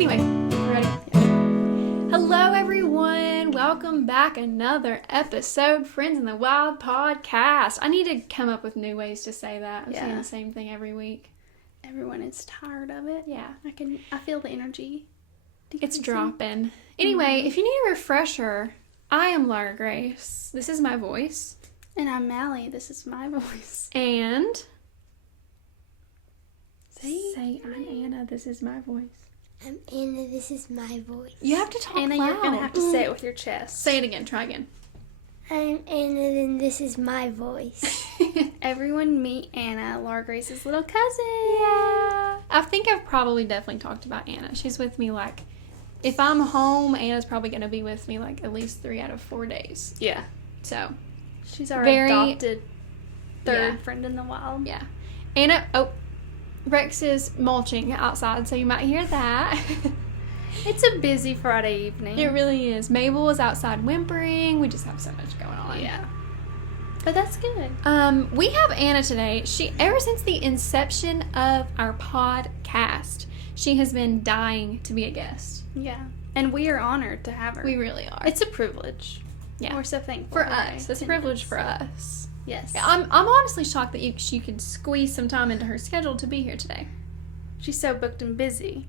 Anyway, ready? Hello, everyone. Welcome back. Another episode, Friends in the Wild podcast. I need to come up with new ways to say that. I'm saying the same thing every week. Everyone is tired of it. Yeah. I feel the energy. It's dropping. Anyway, if you need a refresher, I am Laura Grace. This is my voice. And I'm Mallie. This is my voice. And Say I'm Anna. This is my voice. I'm Anna, this is my voice. You have to talk Anna, loud. you're going to have to say it with your chest. Say it again. Try again. I'm Anna, and this is my voice. Everyone meet Anna, Laura Grace's little cousin. Yeah. I think I've probably definitely talked about Anna. She's with me like, if I'm home, Anna's probably going to be with me like at least 3 out of 4 days. Yeah. So. She's our adopted third friend in the wild. Yeah. Anna, Rex is mulching outside, so you might hear that. It's a busy Friday evening. It really is. Mabel is outside whimpering. We just have so much going on. Yeah. But that's good. We have Anna today. Ever since the inception of our podcast, she has been dying to be a guest. Yeah. And we are honored to have her. We really are. It's a privilege. Yeah. We're so thankful. For us. It's a privilege for us. Yes. I'm honestly shocked that she could squeeze some time into her schedule to be here today. She's so booked and busy.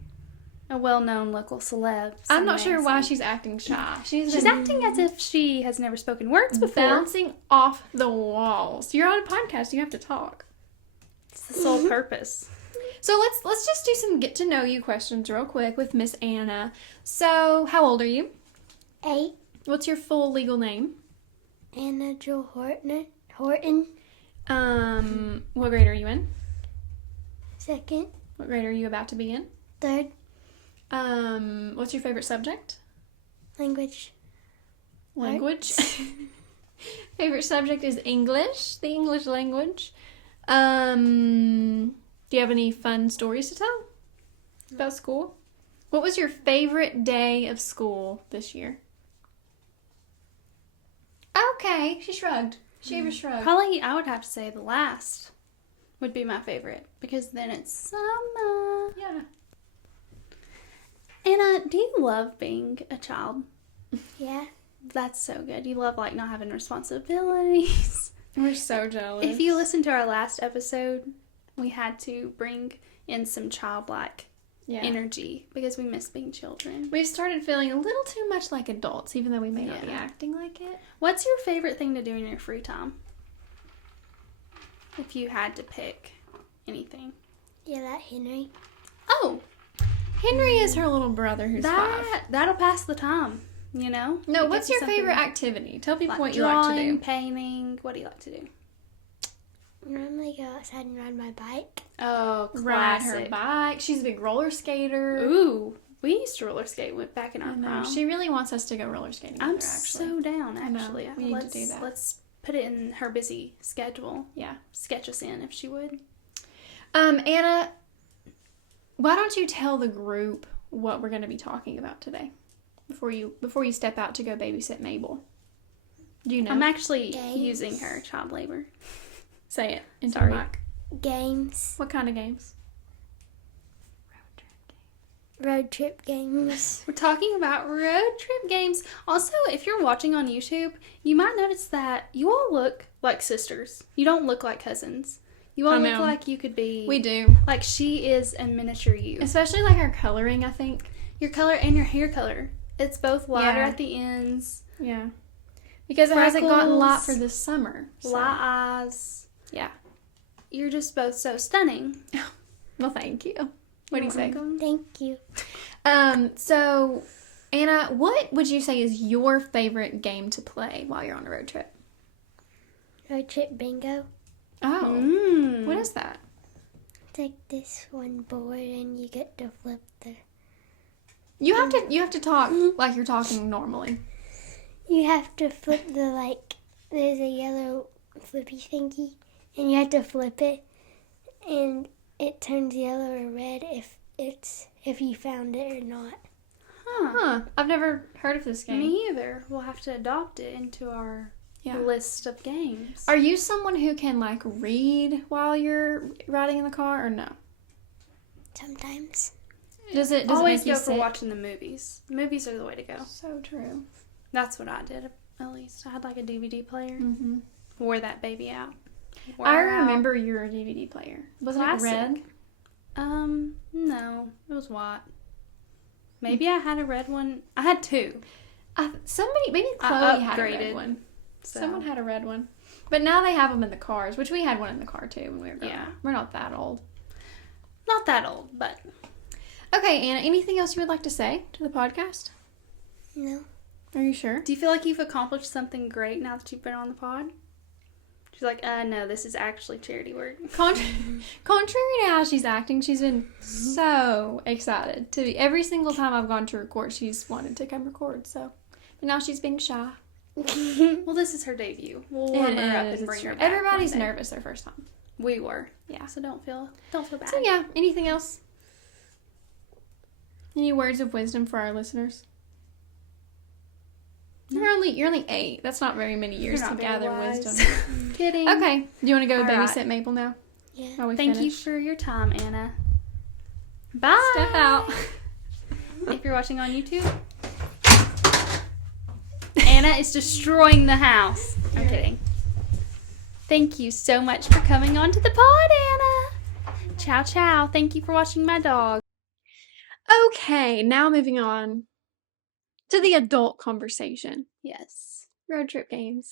A well-known local celeb. I'm not sure why she's acting shy. She's acting as if she has never spoken words before. Bouncing off the walls. You're on a podcast. You have to talk. It's the sole purpose. So let's just do some get to know you questions real quick with Miss Anna. So how old are you? 8. What's your full legal name? Anna Jewel Horton. What grade are you in? 2nd. What grade are you about to be in? 3rd. What's your favorite subject? Language. Favorite subject is English, the English language. Do you have any fun stories to tell about school? What was your favorite day of school this year? Okay, she shrugged. She gave a shrug. Probably, I would have to say the last would be my favorite because then it's summer. Yeah. Anna, do you love being a child? Yeah. That's so good. You love not having responsibilities. We're so jealous. If you listen to our last episode, we had to bring in some childlike energy because we miss being children. We've started feeling a little too much like adults, even though we may not be acting like it. What's your favorite thing to do in your free time? If you had to pick anything. Yeah, that Henry. Oh! Henry is her little brother who's 5. That'll pass the time, you know? No, what's your favorite activity? Tell people what you drawing, like to do. Painting. What do you like to do? Normally go outside and ride my bike. Oh, classic. Ride her bike. She's a big roller skater. Ooh, we used to roller skate back in our I know. prom. She really wants us to go roller skating with I'm her, actually. so down, actually. We need to do that. Let's put it in her busy schedule. Yeah. Sketch us in if she would. Anna, why don't you tell the group what we're going to be talking about today before you step out to go babysit Mabel? Do you know? I'm actually Games. using her child labor. Say it into Sorry. the mic. Games. What kind of games? Road trip games. We're talking about road trip games. Also, if you're watching on YouTube, you might notice that you all look like sisters. You don't look like cousins. You all look like you could be... We do. Like she is a miniature you. Especially like our coloring, I think. Your color and your hair color. It's both lighter at the ends. Yeah. Because it hasn't gotten light for Freckles. this summer. So. Light eyes. Yeah. You're just both so stunning. Well, thank you. What do you say? Thank you. So, Anna, what would you say is your favorite game to play while you're on a road trip? Road trip bingo. Oh. What is that? Take this one board and you get to flip the... You have to talk like you're talking normally. You have to flip the, there's a yellow flippy thingy, and you have to flip it, and it turns yellow or red if you found it or not. Huh. I've never heard of this game. Me either. We'll have to adopt it into our list of games. Are you someone who can, read while you're riding in the car, or no? Sometimes. Does it Always make you go for sick? watching the movies. Movies are the way to go. So true. That's what I did, at least. I had like a DVD player. Mm-hmm. Wore that baby out. I remember your DVD player. Wasn't it red? No. It was white. Maybe I had a red one. I had two. Maybe Chloe had a red upgraded, one. So. Someone had a red one. But now they have them in the cars, which we had one in the car too when we were growing Yeah. up. We're not that old. Not that old, but... Okay, Anna, anything else you would like to say to the podcast? No. Are you sure? Do you feel like you've accomplished something great now that you've been on the pod? She's like, no, this is actually charity work. Contrary to how she's acting, she's been so excited to be. Every single time I've gone to record, she's wanted to come record. So, but now she's being shy. Well, this is her debut. We'll warm her up and bring her back. Everybody's nervous their first time. We were. Yeah. So don't feel bad. So yeah, anything else? Any words of wisdom for our listeners? No. You're only 8. That's not very many years to gather wisdom. Kidding. Okay. Do you want to go All babysit right. Maple now? Yeah. Thank you for your time, Anna. Bye. Step out. If you're watching on YouTube, Anna is destroying the house. I'm kidding. Thank you so much for coming on to the pod, Anna. Ciao, ciao. Thank you for watching my dog. Okay, now moving on to the adult conversation. Yes. Road trip games.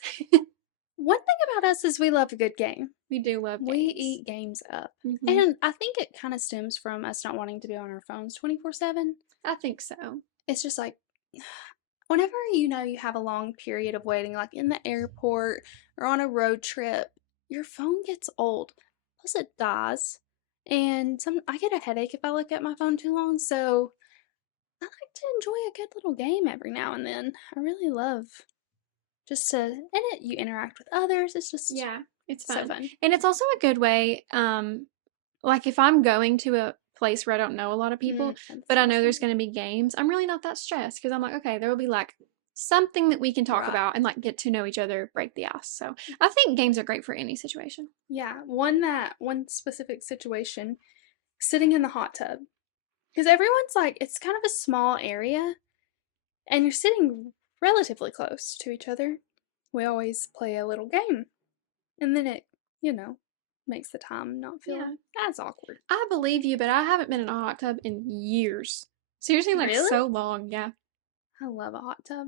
One thing about us is we love a good game. We do love games. We eat games up. Mhm. And I think it kind of stems from us not wanting to be on our phones 24/7. I think so. It's just like, whenever you have a long period of waiting, like in the airport or on a road trip, your phone gets old. Plus it dies. And I get a headache if I look at my phone too long, so I like to enjoy a good little game every now and then. I really love you interact with others. It's just it's so fun. fun. And it's also a good way, like if I'm going to a place where I don't know a lot of people, but I know there's going to be games, I'm really not that stressed because I'm like, okay, there will be like something that we can talk about and like get to know each other, break the ice. So I think games are great for any situation. Yeah, one specific situation, sitting in the hot tub. Because everyone's like, it's kind of a small area, and you're sitting relatively close to each other. We always play a little game. And then it, makes the time not feel as awkward. I believe you, but I haven't been in a hot tub in years. Seriously, like Really? so long, yeah. I love a hot tub.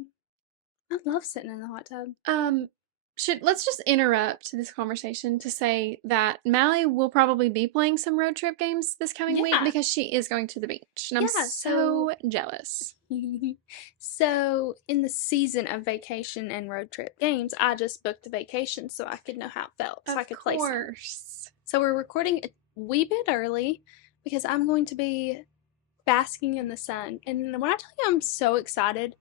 I love sitting in the hot tub. Let's just interrupt this conversation to say that Mally will probably be playing some road trip games this coming week because she is going to the beach. And I'm so jealous. So, in the season of vacation and road trip games, I just booked a vacation so I could know how it felt. So I could play some. So we're recording a wee bit early because I'm going to be basking in the sun. And when I tell you I'm so excited,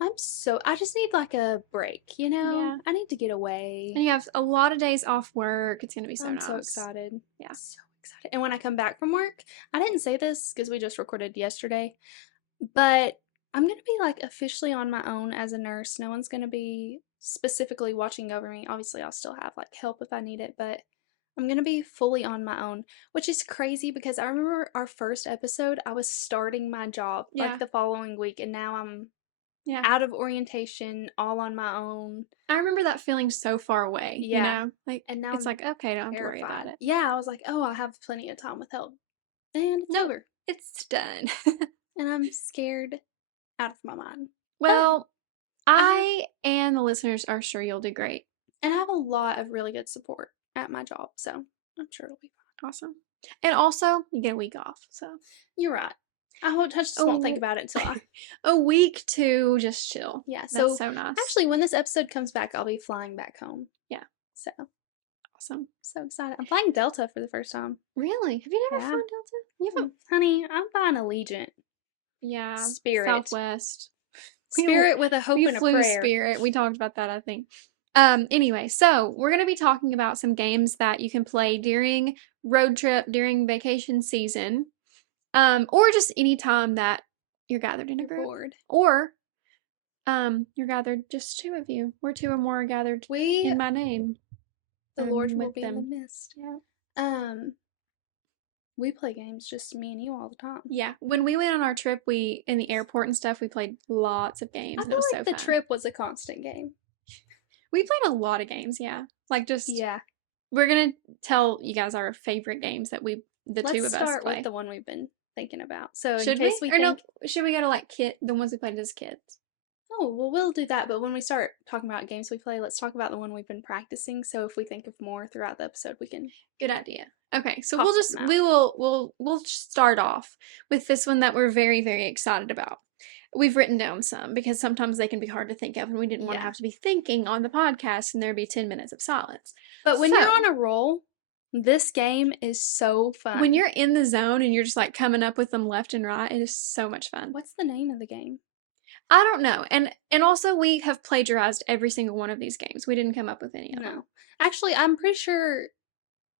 I just need like a break, Yeah. I need to get away. And you have a lot of days off work. It's going to be so I'm nice. so excited. Yeah. So excited. And when I come back from work, I didn't say this because we just recorded yesterday, but I'm going to be like officially on my own as a nurse. No one's going to be specifically watching over me. Obviously, I'll still have like help if I need it, but I'm going to be fully on my own, which is crazy because I remember our first episode, I was starting my job like the following week, and now I'm out of orientation, all on my own. I remember that feeling so far away, Like, and now it's like, okay, don't have to worry about it. Yeah, I was like, oh, I have plenty of time with help. And it's over. It's done. And I'm scared out of my mind. Well, I and the listeners are sure you'll do great. And I have a lot of really good support at my job, so I'm sure it'll be fine. Awesome. And also, you get a week off, so. You're right. I just won't think about it until a week to just chill. Yeah, that's so nice. Actually, when this episode comes back, I'll be flying back home. Yeah. So. Awesome. So excited. I'm flying Delta for the first time. Really? Have you never flown Delta? You haven't? Honey, I'm flying Allegiant. Yeah. Spirit. Southwest. Spirit with a hope and a prayer. We flew Spirit. We talked about that, I think. Anyway, so we're going to be talking about some games that you can play during road trip, during vacation season, or just any time that you're gathered in a group. Bored. Or you're gathered just two of you. Where two or more are gathered in my name. The Lord will be in the midst. Yeah. We play games, just me and you all the time. Yeah. When we went on our trip, in the airport and stuff, we played lots of games. I And feel it was like so the fun. trip was a constant game. We played a lot of games, yeah. Like just Yeah. we're gonna tell you guys our favorite games that the Let's two of us start play. with the one we've been thinking about. So Should in case we? we think, no, should we go to like the ones we played as kids? oh, well, we'll do that. But when we start talking about games we play, let's talk about the one we've been practicing. So if we think of more throughout the episode, we can. Good idea. Okay, so Pop we'll just them out. we'll start off with this one that we're very, very excited about. We've written down some because sometimes they can be hard to think of, and we didn't want to Yeah. have to be thinking on the podcast and there'd be 10 minutes of silence. But when you're So- on a roll, this game is so fun. When you're in the zone and you're just like coming up with them left and right, it is so much fun. What's the name of the game? I don't know. And also we have plagiarized every single one of these games. We didn't come up with any of them. No. Actually, I'm pretty sure.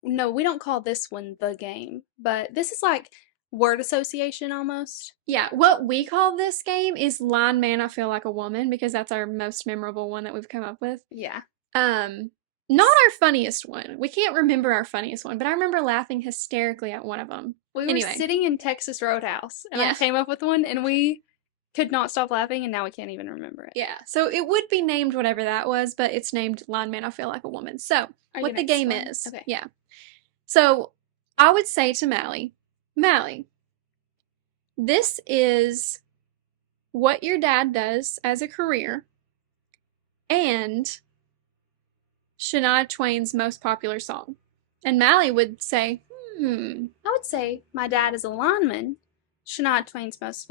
No, we don't call this one the game, but this is like word association almost. Yeah, what we call this game is Line Man I Feel Like a Woman because that's our most memorable one that we've come up with. Yeah. Not our funniest one. We can't remember our funniest one, but I remember laughing hysterically at one of them. We were Anyway. sitting in Texas Roadhouse, and Yeah. I came up with one, and we could not stop laughing, and now we can't even remember it. Yeah, so it would be named whatever that was, but it's named Line Man I Feel Like a Woman. So, Are you what the gonna game explain? is. Okay. Yeah. So, I would say to Mally, this is what your dad does as a career and Shania Twain's most popular song. And Mally would say, I would say my dad is a lineman. Shania Twain's most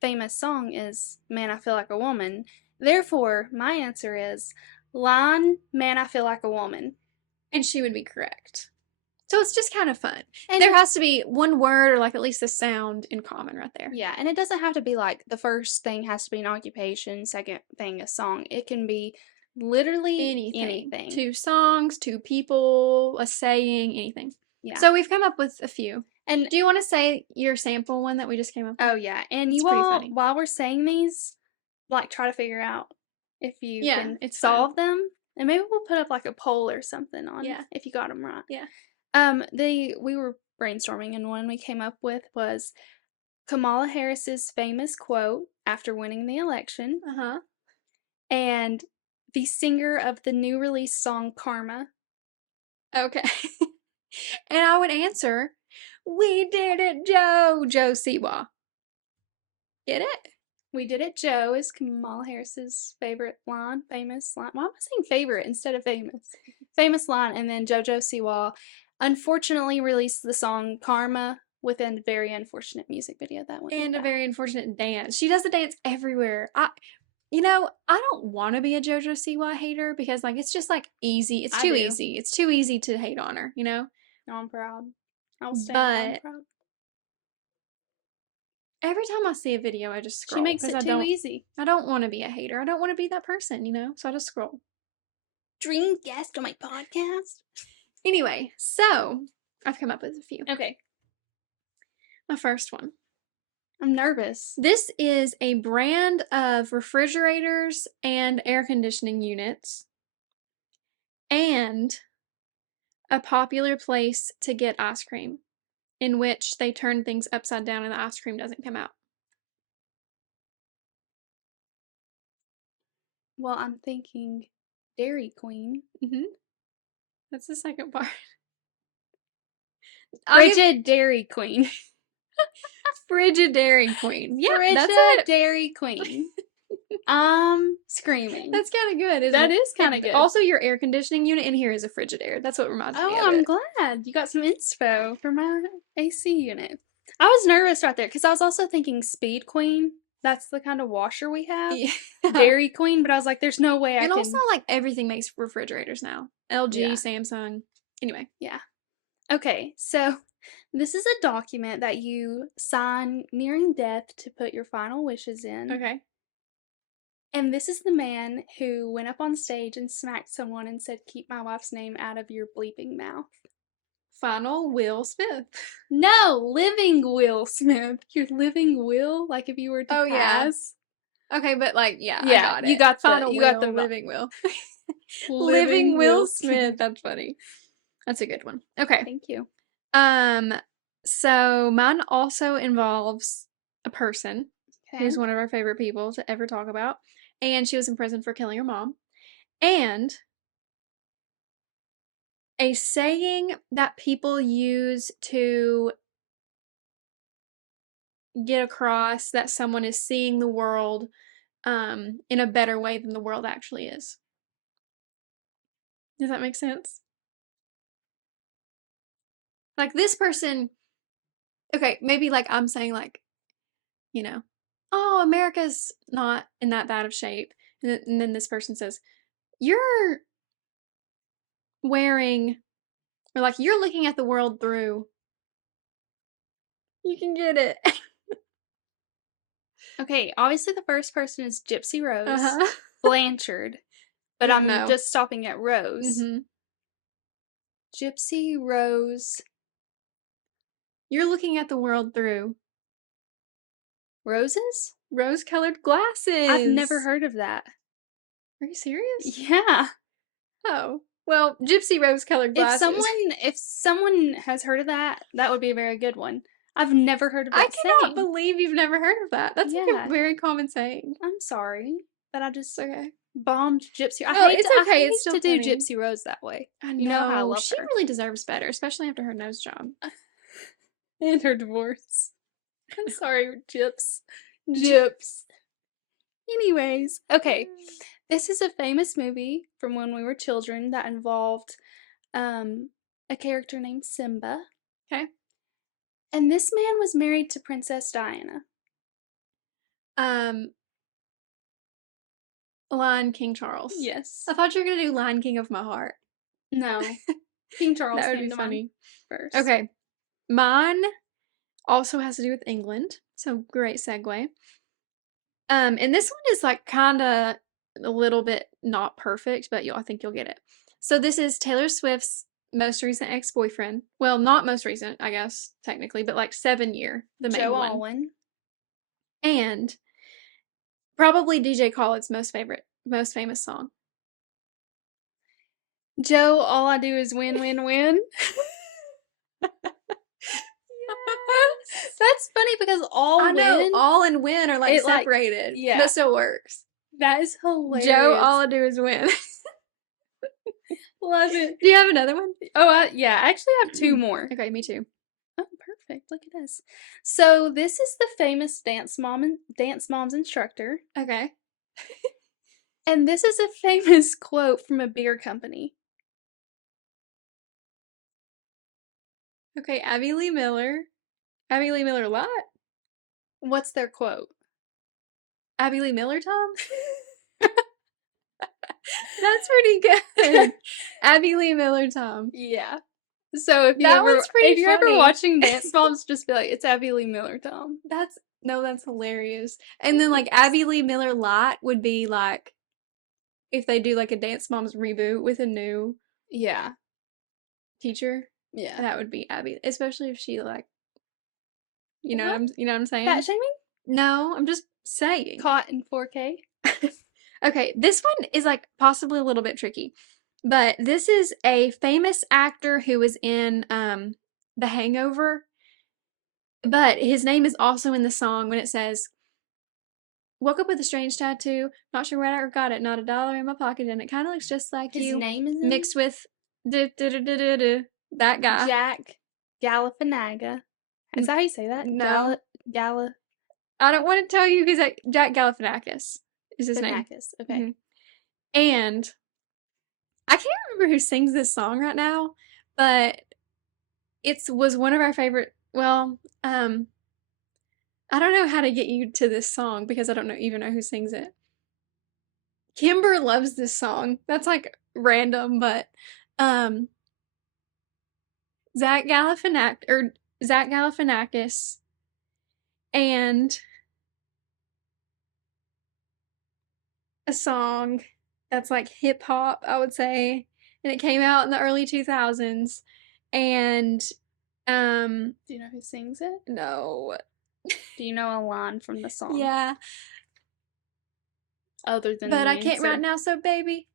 famous song is Man, I Feel Like a Woman. Therefore, my answer is Line, Man, I Feel Like a Woman. and she would be correct. So it's just kind of fun. And There has to be one word or like at least a sound in common right there. yeah, and it doesn't have to be like the first thing has to be an occupation, second thing a song. It can be literally anything. 2 songs, 2 people, a saying, anything. Yeah. So we've come up with a few. And Do you want to say your sample one that we just came up with? oh yeah, and It's you pretty all funny. while we're saying these, like try to figure out if you Yeah, can it's fun. solve them, and maybe we'll put up like a poll or something on Yeah. if you got them right. Yeah. We were brainstorming, and one we came up with was Kamala Harris's famous quote after winning the election, Uh-huh. and the singer of the new release song Karma. Okay. And I would answer, we did it, Joe Siwa. Get it? We Did It, Joe is Kamala Harris's famous line. Why am I saying favorite instead of famous? Famous line, and then JoJo Siwa unfortunately released the song Karma with a very unfortunate music video that went And with a that. very unfortunate dance. She does the dance everywhere. I don't want to be a JoJo Siwa hater because like it's just like easy. It's I too do. easy. It's too easy to hate on her, you know? No, I'm proud. I'll stand I'm But proud. every time I see a video, I just scroll. She makes 'cause it too easy. I don't want to be a hater. I don't want to be that person, you know? So I just scroll. Dream guest on my podcast. Anyway, so I've come up with a few. Okay, My first one. I'm nervous. This is a brand of refrigerators and air conditioning units and a popular place to get ice cream in which they turn things upside down and the ice cream doesn't come out. Well, I'm thinking Dairy Queen. Mm-hmm. That's the second part. Frigid Dairy Queen. Frigid Dairy Queen. Yeah, Frigid that's it. Dairy Queen. Screaming. That's kind of good, isn't That it? is kind of good. Also, your air conditioning unit in here is a Frigidaire. That's what reminds me of I'm it. glad you got some inspo for my AC unit. I was nervous right there because I was also thinking Speed Queen. That's the kind of washer we have. Yeah. Dairy Queen, but I was like, there's no way I And can. also, like, everything makes refrigerators now. LG, Yeah. Samsung. Anyway. Okay, so this is a document that you sign nearing death to put your final wishes in. Okay. And this is the man who went up on stage and smacked someone and said, "Keep my wife's name out of your bleeping mouth." Final Will Smith. No, living Will Smith. Your living will, like if you were to Oh, yeah. pass. Okay, but like, yeah, I Yeah, got it. you got the- Final you Will, got the- Living Will. Living Will Smith. That's funny. That's a good one. Okay. Thank you. So mine also involves a person Okay. who's one of our favorite people to ever talk about, and she was in prison for killing her mom. And a saying that people use to get across that someone is seeing the world in a better way than the world actually is. Does that make sense? Like this person, okay, maybe like I'm saying like, you know, oh, America's not in that bad of shape. And then this person says, you're wearing, or like you're looking at the world through. You can get it. Okay, obviously the first person is Gypsy Rose, Uh-huh. Blanchard, but I'm No. just stopping at Rose. Mm-hmm. Gypsy Rose. You're looking at the world through Roses? rose-colored glasses. I've never heard of that. Are you serious? Yeah. Oh. Well, gypsy rose-colored glasses. If someone has heard of that, that would be a very good one. I've never heard of that I cannot saying. believe you've never heard of that. That's like Yeah. a very common saying. I'm sorry that I just Okay. bombed Gypsy. No, it's okay. It's still to do funny. Gypsy Rose that way. I know. You know how I love she her. really deserves better, especially after her nose job. And her divorce. I'm sorry, Gyps. Gyps. Anyways, okay. This is a famous movie from when we were children that involved a character named Simba. Okay. And this man was married to Princess Diana. Lion King Charles. Yes. I thought you were gonna do Lion King of my heart. No. King Charles That would came be to funny. mind first. Okay. Mine also has to do with England, so great segue. And this one is like kind of a little bit not perfect, but I think you'll get it. So this is Taylor Swift's most recent ex-boyfriend. Well, not most recent, I guess, technically, but like 7-year, the main Joe one. Alwyn. And probably DJ Khaled's most famous song. Joe, all I do is win, win, win. That's funny because I know, all and win are like separated. yeah. But still works. That is hilarious. Joe, all I do is win. Love it. Do you have another one? Oh, yeah. I actually have two more. Okay, me too. Oh, perfect. Look at us. So this is the famous Dance Mom's instructor. Okay. And this is a famous quote from a beer company. Okay, Abby Lee Miller. Abby Lee Miller Lot? What's their quote? Abby Lee Miller Tom? That's pretty good. Abby Lee Miller Tom. Yeah. So if you're ever watching Dance Moms, just be like, it's Abby Lee Miller Tom. That's hilarious. And then like Abby Lee Miller Lot would be like if they do like a Dance Moms reboot with a new teacher. Yeah. That would be Abby, especially if she like you know what I'm saying? Fat shaming? No, I'm just saying. Caught in 4K. Okay, this one is like possibly a little bit tricky. But this is a famous actor who was in The Hangover. But his name is also in the song when it says, woke up with a strange tattoo, not sure where I got it, not $1 in my pocket, and it kind of looks just like His you. name is mixed with that guy. Jack Galifianaga. Is that how you say that? No. Gala I don't want to tell you because Jack Galifianakis is his name. Okay. Mhm. And I can't remember who sings this song right now, but it was one of our favorite. Well, I don't know how to get you to this song because I don't even know who sings it. Kimber loves this song. That's like random, but Zach Galifianakis and a song that's like hip hop, I would say, and it came out in the early 2000s. And do you know who sings it? No. Do you know a line from the song? Yeah. Other than But the I can't answer. right now, so baby.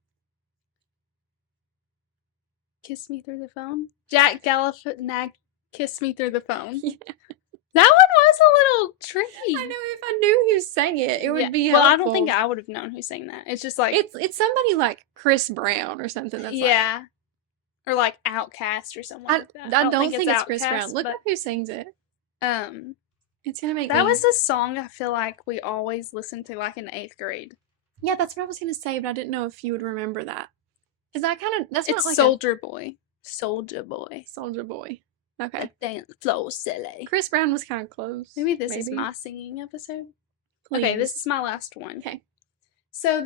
Kiss me through the phone. Jack Galifianakis. Kiss Me Through the Phone. Yeah. That one was a little tricky. I know if I knew who sang it, it would be Well, helpful. I don't think I would have known who sang that. It's just like It's somebody like Chris Brown or something. That's yeah, or like Outcast or something like, like that. I don't think it's Chris Outkast, Brown. Look but, up who sings it. It's gonna make that me. was a song I feel like we always listened to like in 8th grade. Yeah, that's what I was gonna say, but I didn't know if you would remember that. Cause I kind of that's It's not like Soldier Boy. Soldier Boy. Soldier Boy. Okay. Dance so silly. Chris Brown was kind of close. Maybe this is my singing episode. Please. Okay, this is my last one. Okay. So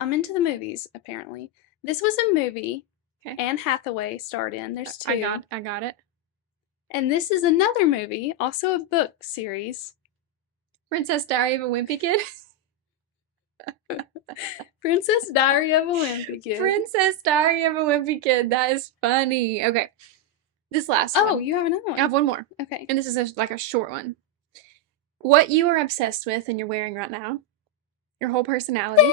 I'm into the movies, apparently. This was a movie Okay. Anne Hathaway starred in. There's two. I got it. And this is another movie, also a book series. Princess Diary of a Wimpy Kid. Princess Diary of a Wimpy Kid. Princess Diary of a Wimpy Kid. That is funny. Okay. This last one. Oh, you have another one. I have one more. Okay. And this is like a short one. What you are obsessed with and you're wearing right now. Your whole personality.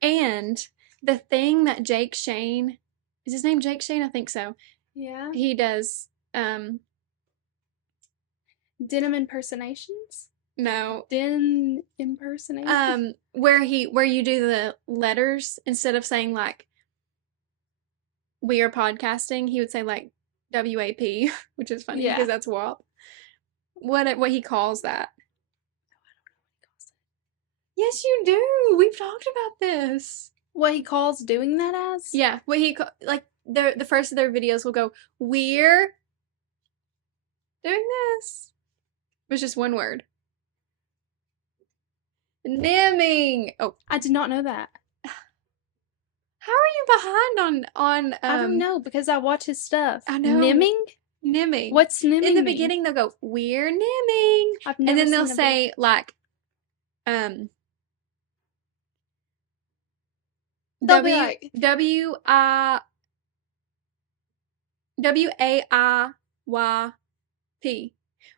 And the thing that Jake Shane, is his name Jake Shane? I think so. Yeah. He does, Denim impersonations? no. Den impersonations? Where you do the letters, instead of saying like, we are podcasting, he would say like, WAP, which is funny because that's WAP. What he calls that. Yes, you do. We've talked about this. What he calls doing that as? Yeah, what he like the first of their videos will go, "We're doing this." It was just one word. Nimming. Oh, I did not know that. how are you behind on? I don't know because I watch his stuff. I know. Nimming. What's nimming? In the beginning, they'll go, "We're nimming," and then they'll say like, They'll be like WAIYP.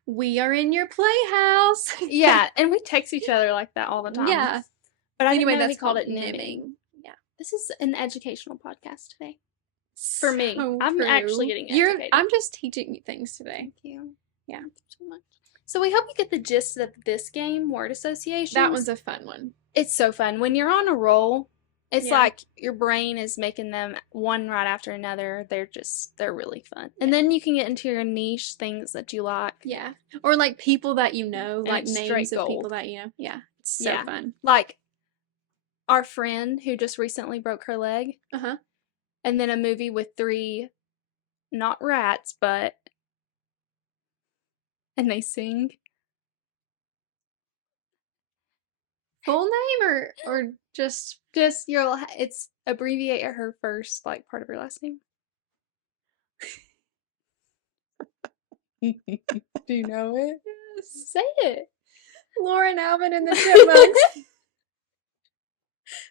We are in your playhouse. Yeah, and we text each other like that all the time. Yeah. But Anyway, I know that's he called it nimming. nimming. Yeah. This is an educational podcast today. For me. So I'm true. actually getting educated. I'm just teaching you things today. Thank you. Yeah. So much. So we hope you get the gist of this game, word association. That was a fun one. It's so fun. When you're on a roll, it's Yeah. like your brain is making them one right after another. They're really fun. And then you can get into your niche things that you like. Yeah. Or like people that you know, And like it's names straight of gold. people that you know. Yeah. It's so fun. Like our friend who just recently broke her leg. Uh-huh. And then a movie with 3, not rats, but, and they sing. Full name or just It's abbreviate her first, like, part of her last name. do you know it? Say it. Lauren Alvin and the Chipmunks.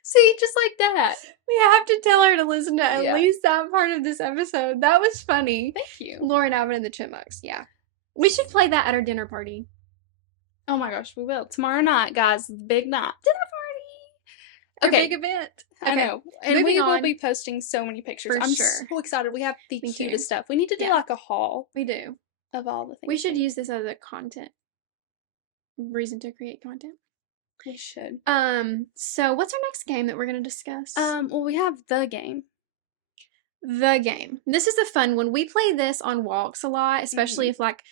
See, just like that. We have to tell her to listen to at Yeah. least that part of this episode. That was funny. Thank you. Lauren Alvin and the Chipmunks, yeah. We should play that at our dinner party. Oh my gosh, we will. Tomorrow night, guys, big night. Dinner Our party. Okay. big event. I know. And Moving we will on. be posting so many pictures. For I'm sure. so excited. We have the Me too. cutest stuff. We need to do Yeah. like a haul We do. of all the things. We should use this as a reason to create content. We should. So what's our next game that we're gonna discuss? Well, we have the game. The game. This is a fun one. We play this on walks a lot, especially if like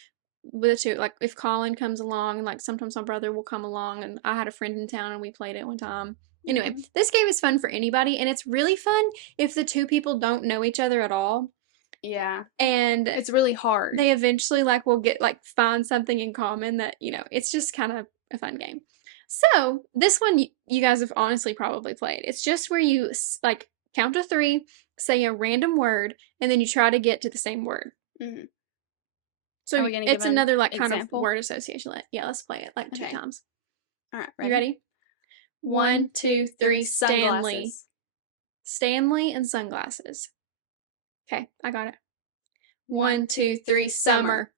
with the two, like if Colin comes along, and like sometimes my brother will come along, and I had a friend in town and we played it one time. Anyway, this game is fun for anybody, and it's really fun if the two people don't know each other at all. Yeah. And It's really hard. they eventually like will get like find something in common that, you know, it's just kind of a fun game. So this one you guys have honestly probably played. It's just where you like count to 3, say a random word, and then you try to get to the same word. Mhm. So Are we gonna it's give an another like kind example? of word association. Yeah, let's play it like 2 Okay. times. All right, You ready? 1, 2, 3. Stanley. Sunglasses. Stanley and sunglasses. Okay, I got it. 1, 2, 3. Summer.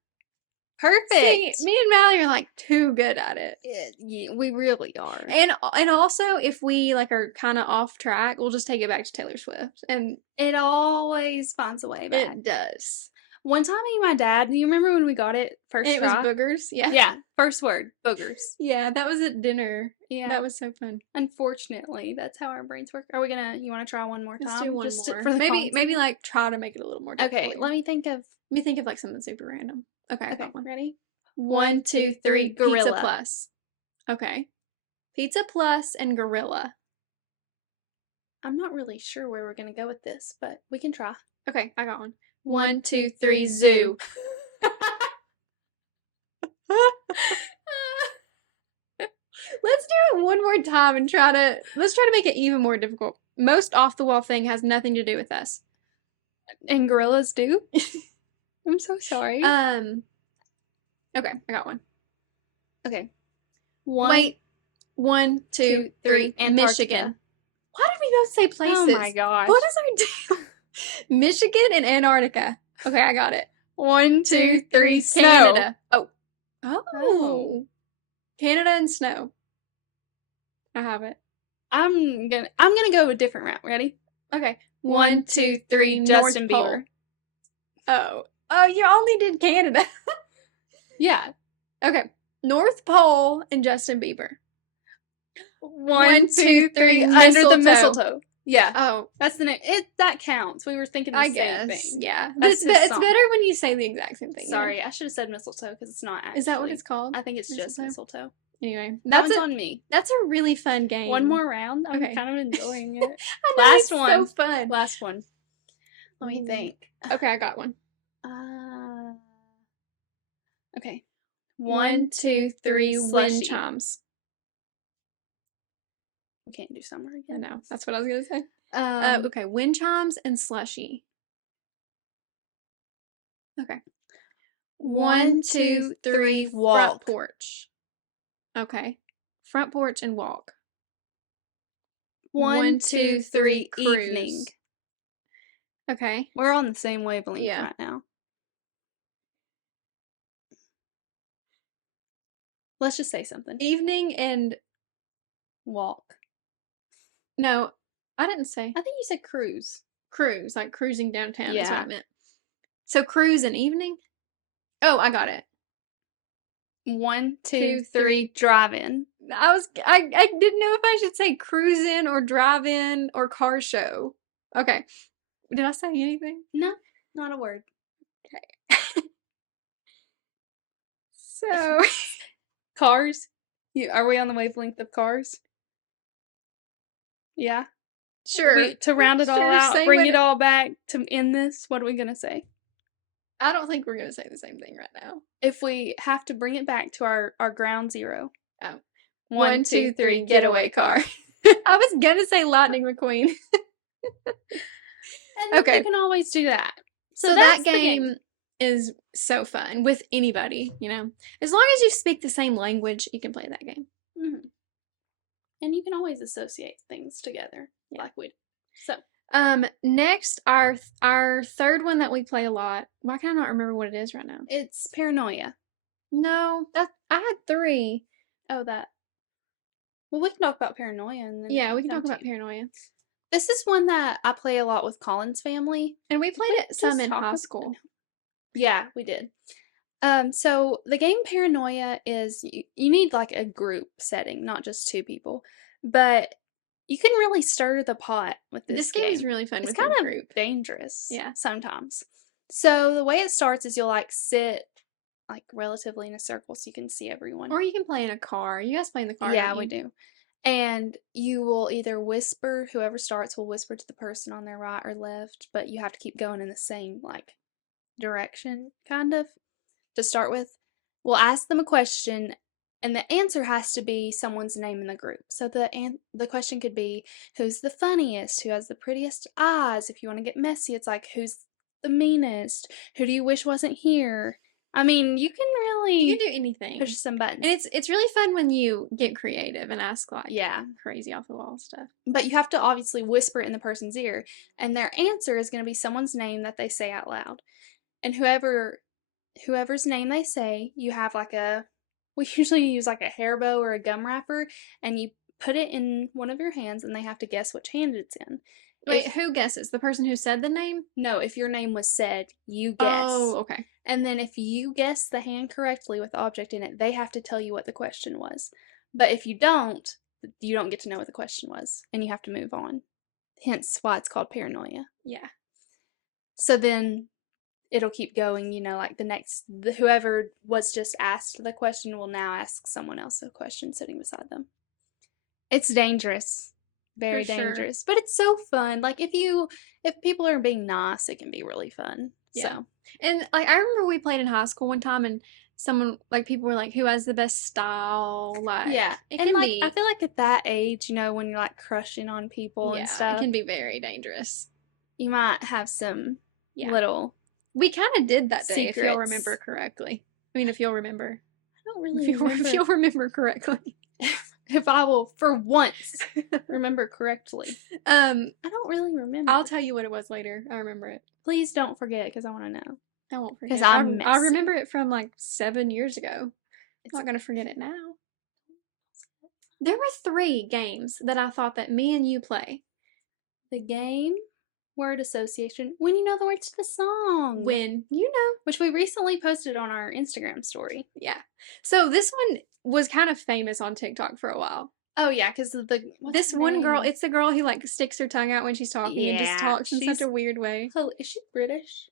Perfect. See, me and Mallory are like too good at it. Yeah, we really are. And also if we like are kind of off track, we'll just take it back to Taylor Swift, and It always finds a way back. it does. One time, me and my dad, do you remember when we got it first And it was try? boogers. Yeah. Yeah, first word, boogers. Yeah, that was at dinner. Yeah. That was so fun. Unfortunately, that's how our brains work. You want to try one more time? Let's do one Just more. for the maybe like try to make it a little more difficult. Okay, let me think of like something super random. Okay, I got one. Ready? 1, 2, 3. Pizza gorilla. plus. Okay. Pizza plus and gorilla. I'm not really sure where we're gonna go with this, but we can try. Okay, I got one. 1, 2, 3. Zoo. Let's do it one more time and let's try to make it even more difficult. Most off the wall thing has nothing to do with us. And gorillas do? I'm so sorry. Okay, I got one. Okay. Wait. 1, 2, 3. Antarctica. Michigan. Why did we both say places? Oh my gosh. What is our deal? Michigan and Antarctica. Okay, I got it. 1, 2, 3. Snow. Canada. Oh. Oh. Canada and snow. I have it. I'm gonna go a different route. Ready? Okay. 1, 2, 3. Justin North Bieber. Pole. Oh, you only did Canada. Yeah. Okay. North Pole and Justin Bieber. 1, 2, 3. Under the mistletoe. Yeah. Oh, That's the name. That counts. We were thinking the I same guess. thing. Yeah. But That's it's his song. better when you say the exact same thing. Sorry, I should have said mistletoe because it's not actually. Is that what it's called? I think it's just Mistletoe? mistletoe. Anyway, That one's on me. That's a really fun game. One more round. I'm Okay. kind of enjoying it. I know, Last it's one. so fun. Last one. Let me think. Okay, I got one. Okay. 1, 2, 3. Wind Slushy. chimes. We can't do summer I again. know. That's what I was gonna say. Um, Okay, wind chimes and slushy. Okay. 1, 2, 3. Front walk. porch. Okay. Front porch and walk. 1, 2, 3. cruise. Evening. Okay. We're on the same wavelength Yeah. right now. Let's just say something. Evening and Walk. no, I didn't say I think you said cruise. cruise, like cruising downtown is what Yeah. I meant. So cruise and evening? Oh, I got it. 1, 2, 2, 3. Drive in. I didn't know if I should say cruise in or drive in or car show. Okay. Did I say anything? No, not a word. So Cars. Are we on the wavelength of cars? Yeah. sure. To round it all Sure, out, say bring what- it all back to end this, what are we gonna say? I don't think we're gonna say the same thing right now. If we have to bring it back to our ground zero. Oh. 1, 2, 3. Getaway car. I was gonna say Lightning McQueen. And Okay. you can always do that. So that's that the game is so fun with anybody, you know. As long as you speak the same language, you can play that game. Mhm. And you can always associate things together, like we do. So, Next, our third one that we play a lot. Why can I not remember what it is right now? it's paranoia. No, I had 3. Oh, that. Well, we can talk about paranoia. And then Yeah, we can come talk about to- paranoia. This is one that I play a lot with Colin's family. And we played it some Just in talk high about school. Yeah, we did. So the game Paranoia is you need like a group setting, not just 2 people. But you can really stir the pot with This this game game. is really fun It's with kind a of group. dangerous. Yeah. Sometimes. So the way it starts is you'll like sit like relatively in a circle so you can see everyone. Or you can play in a car. You guys play in the car. Yeah, don't we you? do. And you will either whisper, whoever starts will whisper to the person on their right or left, but you have to keep going in the same like direction, kind of, to start with. We'll ask them a question, and the answer has to be someone's name in the group. So the question could be, who's the funniest? Who has the prettiest eyes? If you want to get messy, it's like, who's the meanest? Who do you wish wasn't here? I mean, you can really You can do anything. push some buttons. And it's really fun when you get creative and ask like Yeah. crazy off the wall stuff. But you have to obviously whisper it in the person's ear, and their answer is going to be someone's name that they say out loud. And whoever's name they say, you have like we usually use like a hair bow or a gum wrapper, and you put it in one of your hands, and they have to guess which hand it's in. Wait, who guesses? The person who said the name? No, if your name was said, you guess. Oh, okay. And then if you guess the hand correctly with the object in it, they have to tell you what the question was. But if you don't get to know what the question was, and you have to move on. Hence why it's called paranoia. Yeah. So then it'll keep going, like whoever was just asked the question will now ask someone else a question sitting beside them. It's dangerous. Very For sure. dangerous. But it's so fun. Like if people are being nice, it can be really fun. Yeah. So And like I remember we played in high school one time and people were like, who has the best style? Like yeah. it And can like be I feel like at that age, when you're like crushing on people and stuff, it can be very dangerous. you might have some Yeah. little We kind of did that day, if you'll secrets. remember correctly. I mean, if you'll remember. I don't really If you'll remember correctly. If I will, for once, remember correctly. I don't really remember. I'll tell you what it was later. I remember it. Please don't forget, because I want to know. I won't forget. 'Cause I'm I messy. remember it from like 7 years ago. I'm not gonna forget it now. There were 3 games that I thought that me and you play. The game, word association, when you know the words to the song. When you know. Which we recently posted on our Instagram story. Yeah. So this one was kind of famous on TikTok for a while. Oh yeah, because this one girl, it's the girl who like sticks her tongue out when she's talking and just talks in such a weird way. Is she British?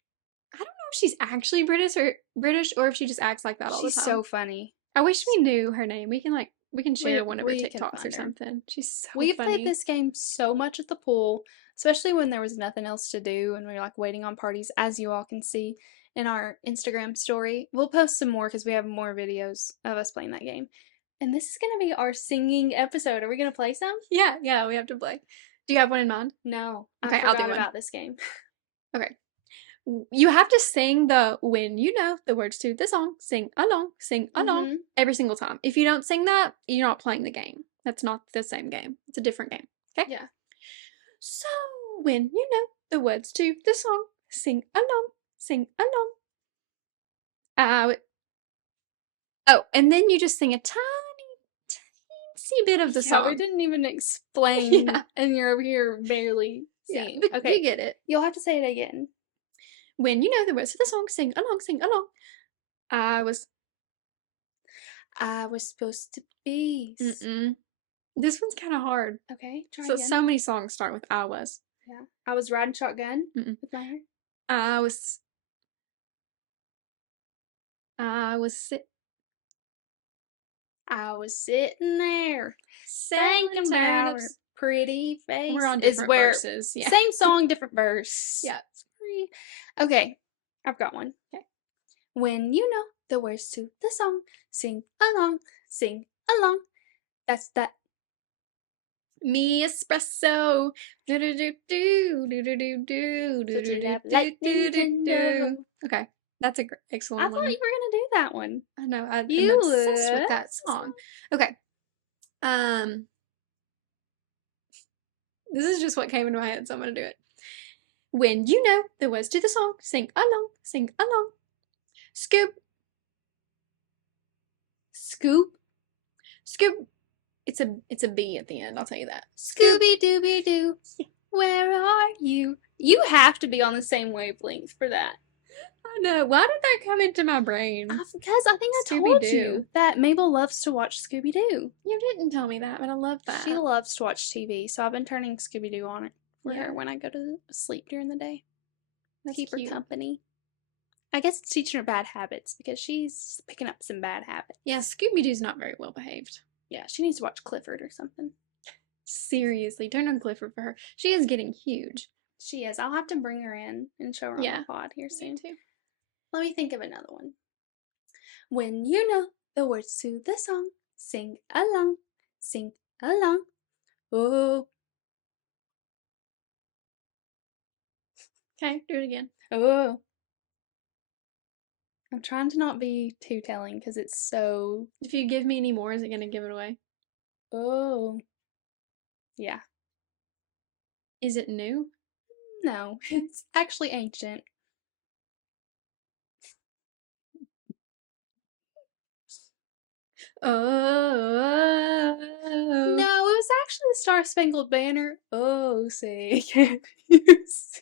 I don't know if she's actually British or if she just acts like that all the time. She's so funny. I wish we knew her name. We can share one of her we can TikToks or find her. something. She's so We funny. played this game so much at the pool, especially when there was nothing else to do and we were like waiting on parties, as you all can see in our Instagram story. We'll post some more because we have more videos of us playing that game. And this is going to be our singing episode. Are we going to play some? Yeah, we have to play. Do you have one in mind? No. Okay, I I'll do forgot one. about this game. Okay. You have to sing when you know the words to the song, sing along every single time. If you don't sing that, you're not playing the game. That's not the same game. It's a different game. Okay? Yeah. So, when you know the words to the song, sing along. Oh, and then you just sing a teensy bit of the song. We didn't even explain, and you're over here barely singing. But okay, you get it. You'll have to say it again. When you know the words to the song, sing along. I was supposed to be. This one's kind of hard. Okay, try so again. So many songs start with I was. Yeah. I was riding shotgun with my hair. I was sitting there thinking about her pretty face. We're on different verses. Yeah. Same song, different verse. Yeah. Okay, I've got one. Okay. When you know the words to the song, sing along. That's that. Me espresso. Okay, that's an excellent one. I thought you were gonna do that one. I know. I'm obsessed with that song. Okay. This is just what came into my head, so I'm gonna do it. When you know the words to the song, sing along. Scoop. It's a B at the end, I'll tell you that. Scooby Dooby Doo, where are you? You have to be on the same wavelength for that. I know. Why did that come into my brain? Because I think I told you that Mabel loves to watch Scooby Doo. You didn't tell me that, but I love that. She loves to watch TV, so I've been turning Scooby Doo on it for her when I go to sleep during the day. Keep her company. I guess it's teaching her bad habits because she's picking up some bad habits. Yeah, Scooby Doo's not very well behaved. Yeah, she needs to watch Clifford or something. Seriously, turn on Clifford for her. She is getting huge. She is. I'll have to bring her in and show her on the pod here soon. Too. Let me think of another one. When you know the words to the song, sing along. Oh. Okay, do it again. Oh. I'm trying to not be too telling because it's so... If you give me any more, is it going to give it away? Oh. Yeah. Is it new? No, it's actually ancient. Oh. No, it was actually the Star Spangled Banner? Oh, say can you see?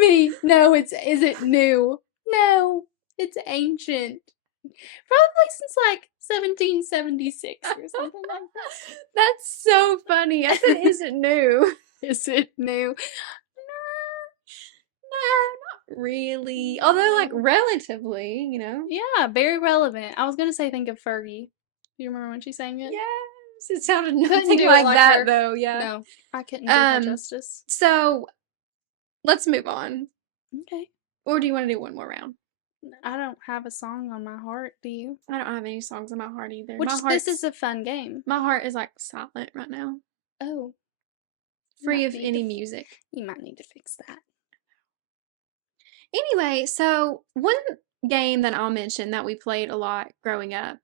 Me. No, is it new? No, it's ancient. Probably since like 1776 or something like that. That's so funny. I said, is it new? Is it new? No, not really. Although, like, relatively, you know. Yeah, very relevant. I was gonna say think of Fergie. Do you remember when she sang it? Yes, it sounded Couldn't nothing do it like like that, her. though. Yeah. No, I couldn't do her Um, justice. So, let's move on. Okay. Or do you want to do one more round? I don't have a song on my heart, do you? I don't have any songs in my heart either. Which my this is a fun game. my heart is like silent right now, Oh. free Might of need any to- music. You might need to fix that. Anyway, so one game that I'll mention that we played a lot growing up.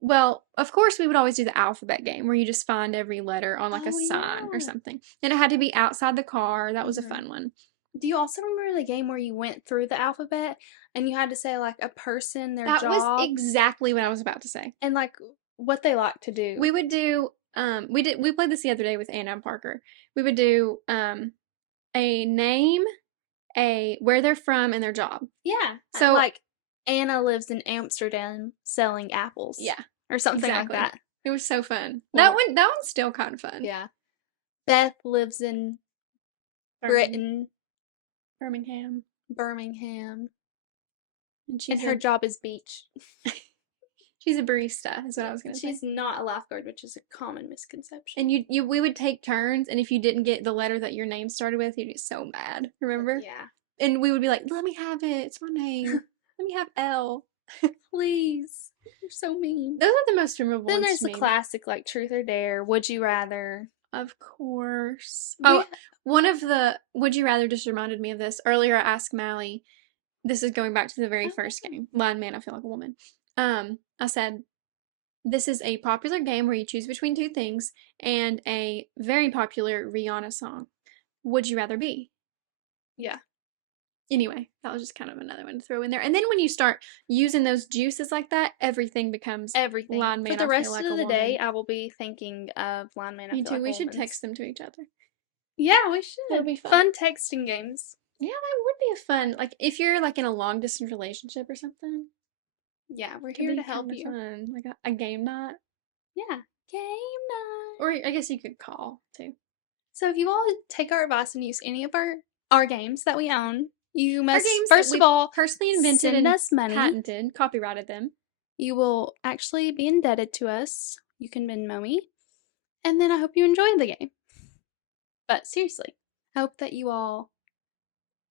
Well, of course, we would always do the alphabet game where you just find every letter on like a Oh, sign or yeah. something. And it had to be outside the car. That was a Mhm. fun one. Do you also remember the game where you went through the alphabet and you had to say like a person, their That job, was exactly what I was about to say. and like what they like to do? We would do we played this the other day with Anna and Parker. We would do a name, a where they're from, and their job. Yeah. So- like Anna lives in Amsterdam selling apples. Yeah. Or something exactly. like that. It was so fun. Well- that one's still kind of fun. Yeah. Beth lives in Britain, Birmingham. Birmingham, And and her job is beach. she's a barista, is what I was gonna say. She's not a lifeguard, which is a common misconception. And we would take turns, and if you didn't get the letter that your name started with, you'd get so mad. Remember? Yeah. And we would be like, "Let me have it. It's my name. Let me have L, please." You're so mean. Those are the most memorable Then ones there's to the me. classic like Truth or Dare, Would You Rather. Of course. We- Oh, one of the Would You Rather just reminded me of this. Earlier, I asked Mally. This is going back to the very first game. Blind Man, I Feel Like a Woman. I said, this is a popular game where you choose between two things and a very popular Rihanna song. Would you rather be? Yeah. Anyway, that was just kind of another one to throw in there. And then when you start using those juices like that, everything becomes Everything. Blind Man, For the I Feel rest Like of a the day, Woman. I will be thinking of Blind Man. I Me Feel too. Like We a should Woman's. text them to each other. Yeah, we should. That'll be fun. Fun texting games. Yeah, that would be a fun. Like if you're like in a long distance relationship or something. Yeah, we're Could here be to help kinda you. Fun. Like a game night. Yeah. Game night. Or I guess you could call too. So if you all take our advice and use any of our games that we own, you must games that first of we've all personally invented send and us money. patented, copyrighted them. You will actually be indebted to us. You can Venmo me. And then I hope you enjoyed the game. But seriously, I hope that you all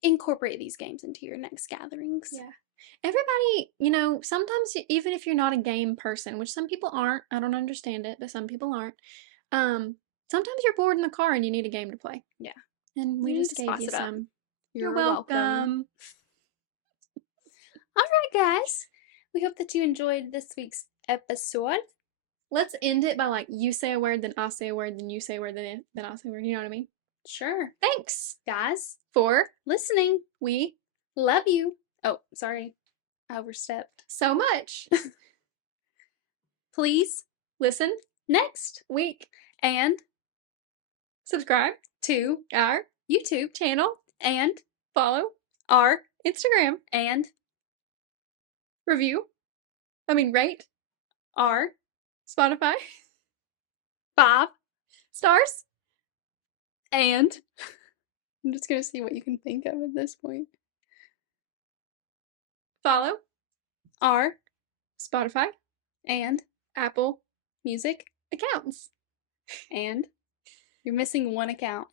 incorporate these games into your next gatherings. Yeah. Everybody, you know, sometimes even if you're not a game person, which some people aren't, I don't understand it, but some people aren't. Sometimes you're bored in the car and you need a game to play. Yeah. And we You need just to gave spice you it up. some. You're welcome. All right, guys. We hope that you enjoyed this week's episode. Let's end it by like you say a word, then I say a word, then you say a word, then I say a word. You know what I mean? Sure. Thanks Guys, for listening. we Love you. Oh, sorry. I overstepped. so much. Please Listen next week. and Subscribe to our YouTube channel. and Follow our Instagram. and Rate our Spotify 5 stars. and I'm just gonna see what you can think of at this point. Follow Our Spotify and Apple music accounts. and you're missing one account.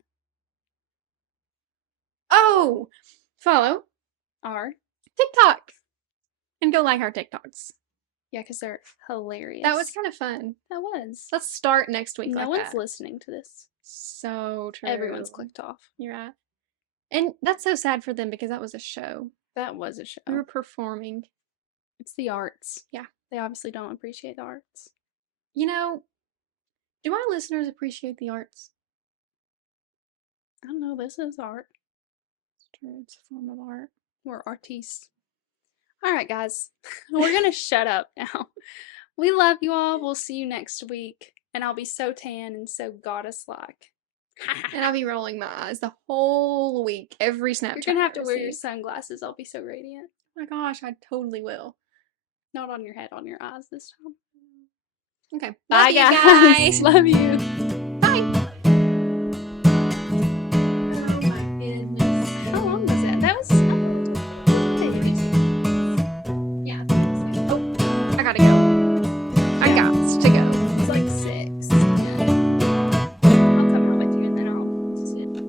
Oh, follow Our TikTok and go like our TikToks. yeah, because they're hilarious. That was kind of fun. that was. Let's start next week. No like one's that. listening to this. So true. Everyone's clicked off. You're right. And that's so sad for them because that was a show. That was a show. We were performing. It's the arts. Yeah. They obviously don't appreciate the arts. You know, do our listeners appreciate the arts? I don't know. This is art. It's true. It's a form of art. We're artistes. All right, guys. We're going to shut up now. We love you all. We'll see you next week. And I'll be so tan and so goddess-like. And I'll be rolling my eyes the whole week, every Snapchat. You're gonna have to I wear your see. sunglasses. I'll be so radiant. Oh my gosh, I totally will. Not on your head, on your eyes this time. Okay. Love Bye, you guys. Love you.